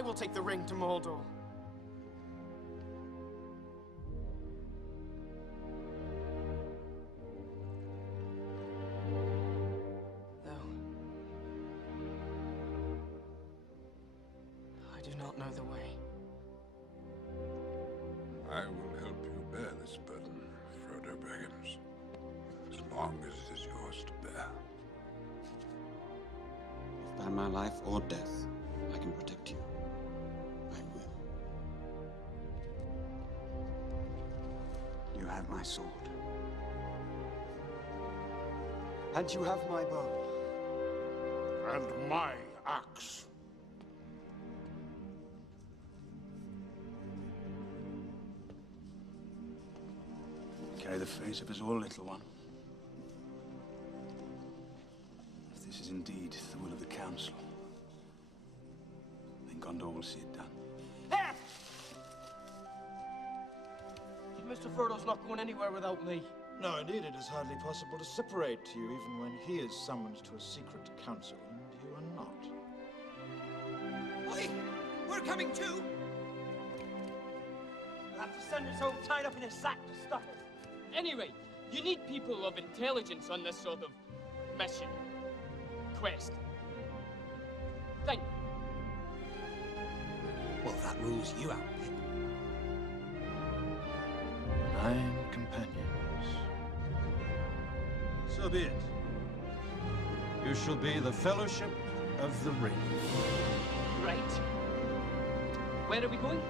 I will take the ring to Mordor. Though I do not know the way. I will help you bear this burden, Frodo Baggins, as long as it is yours to bear. If by my life or death I can protect you, I will. You have my sword. And you have my bow. And my axe. Carry the fate of us all, little one. If this is indeed the will of the Council, then Gondor will see it done. Mr. Frodo's not going anywhere without me. No, indeed, it is hardly possible to separate you, even when he is summoned to a secret council, and you are not. Oi! We're coming too! We'll have to send us home tied up in a sack to stop it. Anyway, you need people of intelligence on this sort of mission. Quest. Thing. Well, that rules you out, Pip. 9 companions. So be it. You shall be the Fellowship of the Ring. Right. Where are we going?